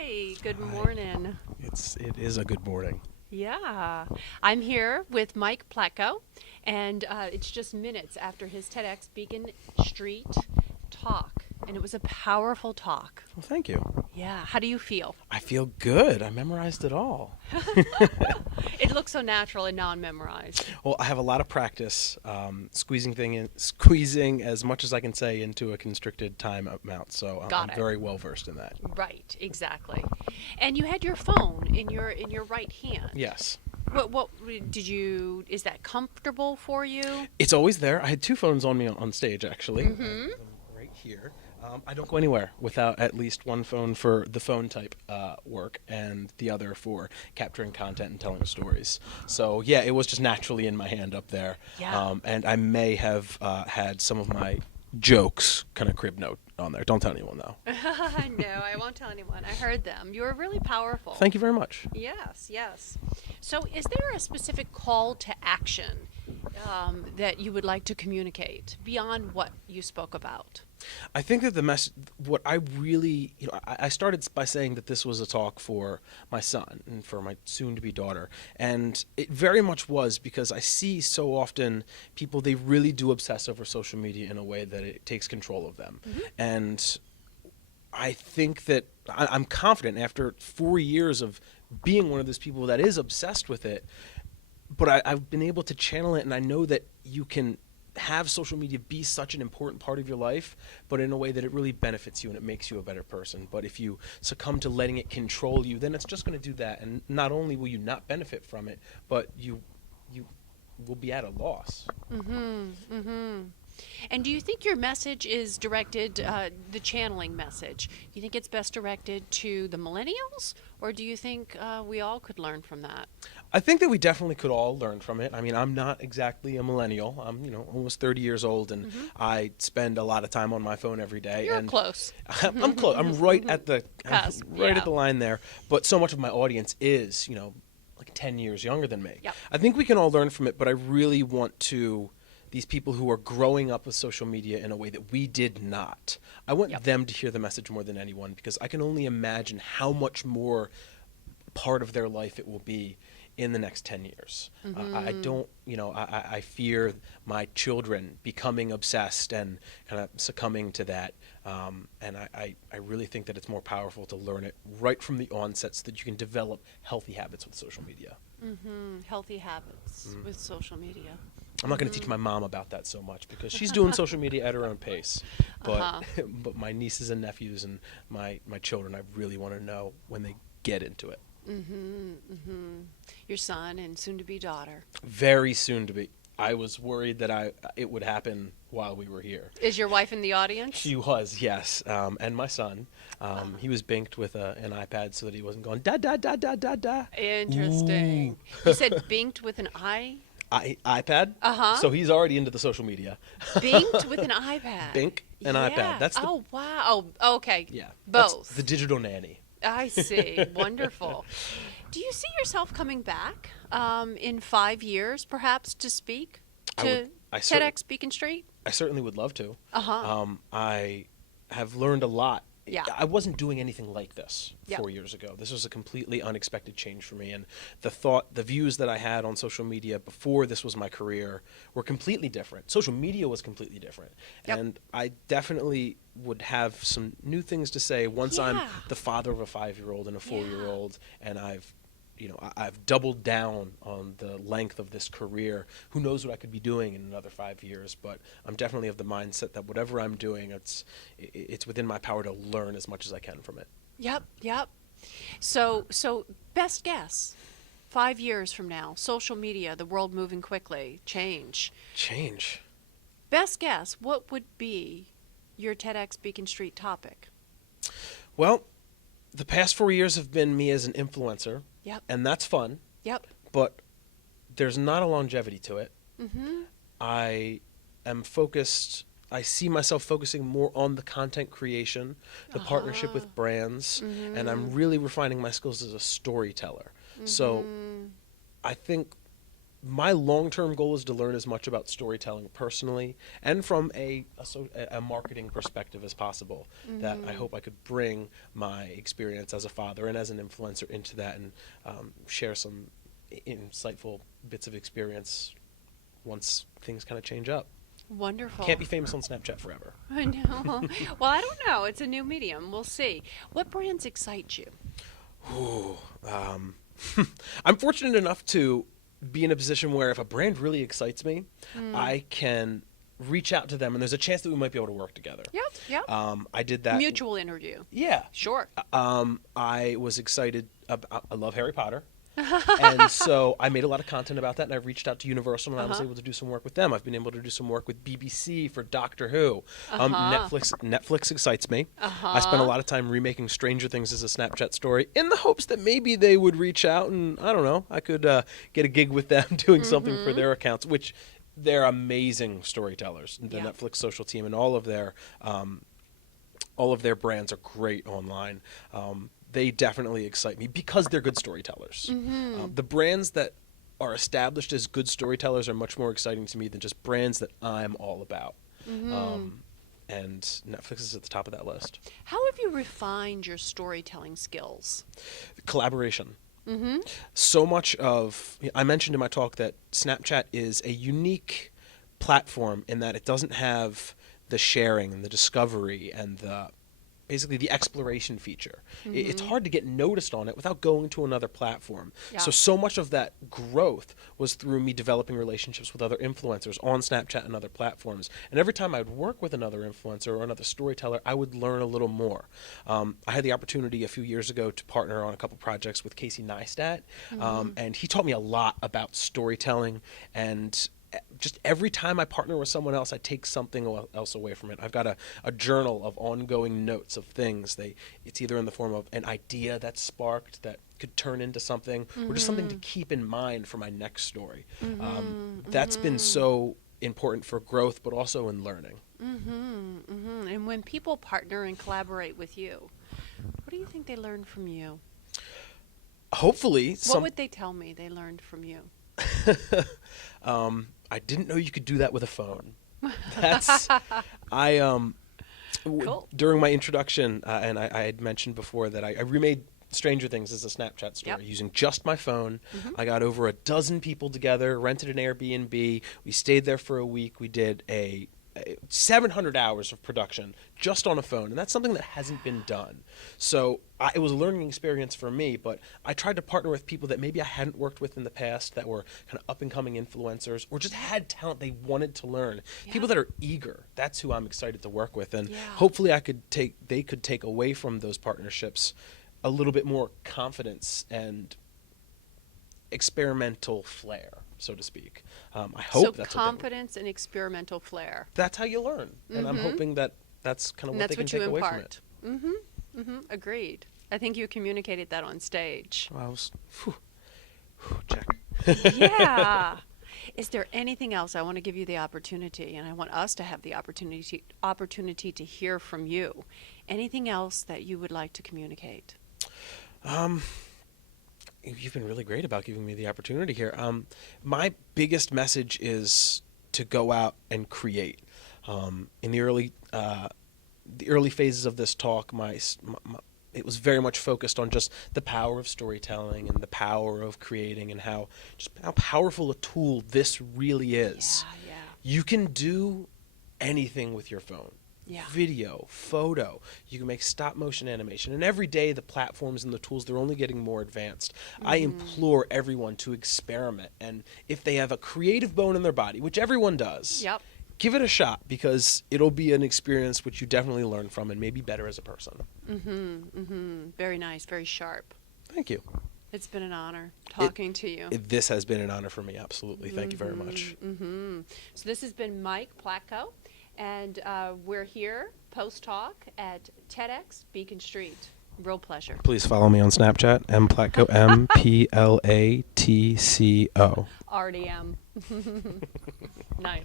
Hi, good Hi. morning. It is a good morning. Yeah, I'm here with Mike Platco, and it's just minutes after his TEDx Beacon Street talk, and it was a powerful talk. Well, thank you. Yeah, how do you feel? I feel good. I memorized it all. It looks so natural and non-memorized. Well, I have a lot of practice squeezing as much as I can say into a constricted time amount. So Got I'm it. very well versed in that. Right, exactly. And you had your phone in your right hand. Yes. What did you? Is that comfortable for you? It's always there. I had two phones on me on stage, actually. I have Mm-hmm. them right here. I don't go anywhere without at least one phone for the phone type work and the other for capturing content and telling stories. So, yeah, it was just naturally in my hand up there. Yeah. And I may have had some of my jokes kind of crib note on there. Don't tell anyone, though. No, I won't tell anyone. I heard them. You were really powerful. Thank you very much. Yes, yes. So, is there a specific call to action that you would like to communicate beyond what you spoke about? I think that what I really, I started by saying that this was a talk for my son and for my soon-to-be daughter, and it very much was because I see so often people, they really do obsess over social media in a way that it takes control of them. Mm-hmm. And I think that I'm confident after 4 years of being one of those people that is obsessed with it, but I've been able to channel it, and I know that you can have social media be such an important part of your life, but in a way that it really benefits you and it makes you a better person. But if you succumb to letting it control you, then it's just going to do that, and not only will you not benefit from it, but you will be at a loss. Mm-hmm. Mm-hmm. And do you think your message is directed, the channeling message, do you think it's best directed to the millennials, or do you think we all could learn from that? I think that we definitely could all learn from it. I mean, I'm not exactly a millennial. I'm, almost 30 years old, and Mm-hmm. I spend a lot of time on my phone every day. You're And close. I'm close. I'm right at the Cusp, right yeah. at the line there. But so much of my audience is, like 10 years younger than me. Yep. I think we can all learn from it, but I really want to these people who are growing up with social media in a way that we did not. I want Yep. them to hear the message more than anyone, because I can only imagine how much more part of their life it will be in the next 10 years. I don't, I fear my children becoming obsessed and kind of succumbing to that. And I really think that it's more powerful to learn it right from the onset so that you can develop healthy habits with social media. Mm-hmm. Healthy habits with social media. I'm not going to teach my mom about that so much because she's doing social media at her own pace. But Uh-huh. but my nieces and nephews and my children, I really want to know when they get into it. Mm-hmm. Mm-hmm. Your son and soon-to-be daughter. Very soon to be. I was worried that it would happen while we were here. Is your wife in the audience? She was, yes, and my son. He was binked with an iPad so that he wasn't going da da da da da da. Interesting. Ooh. You said binked with an eye? iPad. Uh-huh. So he's already into the social media. Binked with an iPad. Bink and Yeah. iPad. That's the Oh, wow. Oh, okay. yeah. Both. That's the digital nanny. I see. Wonderful. Do you see yourself coming back in 5 years, perhaps, to speak I to would- I cer- TEDx Beacon Street? I certainly would love to. Uh-huh. I have learned a lot. Yeah. I wasn't doing anything like this Yep. 4 years ago. This was a completely unexpected change for me. And the views that I had on social media before this was my career were completely different. Social media was completely different. Yep. And I definitely would have some new things to say once I'm Yeah. the father of a 5-year-old and a 4-year-old, and I've doubled down on the length of this career. Who knows what I could be doing in another 5 years? But I'm definitely of the mindset that whatever I'm doing, it's within my power to learn as much as I can from it. Yep, yep. So best guess, 5 years from now, social media, the world moving quickly, change. Change. Best guess, what would be your TEDx Beacon Street topic? Well, the past 4 years have been me as an influencer, Yep, and that's fun. yep. But there's not a longevity to it. Mm-hmm. I am focused. I see myself focusing more on the content creation, the partnership with brands, and I'm really refining my skills as a storyteller. So Mm-hmm. I think my long-term goal is to learn as much about storytelling personally and from a marketing perspective as possible. That I hope I could bring my experience as a father and as an influencer into that, and share some insightful bits of experience once things kind of change up. Wonderful. Can't be famous on Snapchat forever. I know. Well, I don't know. It's a new medium. We'll see. What brands excite you? Ooh, I'm fortunate enough to be in a position where if a brand really excites me, I can reach out to them, and there's a chance that we might be able to work together. Yep, yep. I did that. Mutual interview. Yeah. Sure. I was excited about, I love Harry Potter. And so I made a lot of content about that, and I reached out to Universal, and I was able to do some work with them. I've been able to do some work with BBC for Doctor Who. Netflix excites me. I spent a lot of time remaking Stranger Things as a Snapchat story in the hopes that maybe they would reach out, and I don't know, I could get a gig with them doing something for their accounts, which they're amazing storytellers. The Netflix social team and all of their brands are great online. They definitely excite me because they're good storytellers. The brands that are established as good storytellers are much more exciting to me than just brands that I'm all about. And Netflix is at the top of that list. How have you refined your storytelling skills? Collaboration. So much of, I mentioned in my talk that Snapchat is a unique platform in that it doesn't have the sharing and the discovery and basically the exploration feature. It's hard to get noticed on it without going to another platform. Yeah. So much of that growth was through me developing relationships with other influencers on Snapchat and other platforms. And every time I'd work with another influencer or another storyteller, I would learn a little more. I had the opportunity a few years ago to partner on a couple projects with Casey Neistat, and he taught me a lot about storytelling, and just every time I partner with someone else, I take something else away from it. I've got a journal of ongoing notes of things. It's either in the form of an idea that's sparked that could turn into something, or just something to keep in mind for my next story. That's been so important for growth, but also in learning. And when people partner and collaborate with you, what do you think they learn from you? Hopefully, What would they tell me they learned from you? I didn't know you could do that with a phone. Cool. During my introduction, and I had mentioned before that I remade Stranger Things as a Snapchat story using just my phone. I got over a dozen people together, rented an Airbnb. We stayed there for a week. We did 700 hours of production just on a phone, and that's something that hasn't been done. So it was a learning experience for me, but I tried to partner with people that maybe I hadn't worked with in the past, that were kind of up-and-coming influencers or just had talent they wanted to learn. People that are eager. That's who I'm excited to work with, and hopefully they could take away from those partnerships a little bit more confidence and experimental flair, so to speak. I hope that's confidence and experimental flair. That's how you learn, and I'm hoping that that's kind of what they can take away from it. Agreed. I think you communicated that on stage. Well, I was, check. Yeah. Is there anything else? I want to give you the opportunity, and I want us to have the opportunity to hear from you. Anything else that you would like to communicate? You've been really great about giving me the opportunity here. My biggest message is to go out and create. In the early phases of this talk, it was very much focused on just the power of storytelling and the power of creating, and how powerful a tool this really is. Yeah. You can do anything with your phone. Video, photo, you can make stop motion animation, and every day the platforms and the tools, they're only getting more advanced. I implore everyone to experiment, and if they have a creative bone in their body, which everyone does, give it a shot, because it'll be an experience which you definitely learn from and maybe better as a person. Very nice, very sharp. Thank you. It's been an honor talking to you. This has been an honor for me, absolutely. Thank you very much. So this has been Mike Platco, and we're here post-talk at TEDx Beacon Street. Real pleasure. Please follow me on Snapchat, Mplatco, Mplatco. RDM. Nice.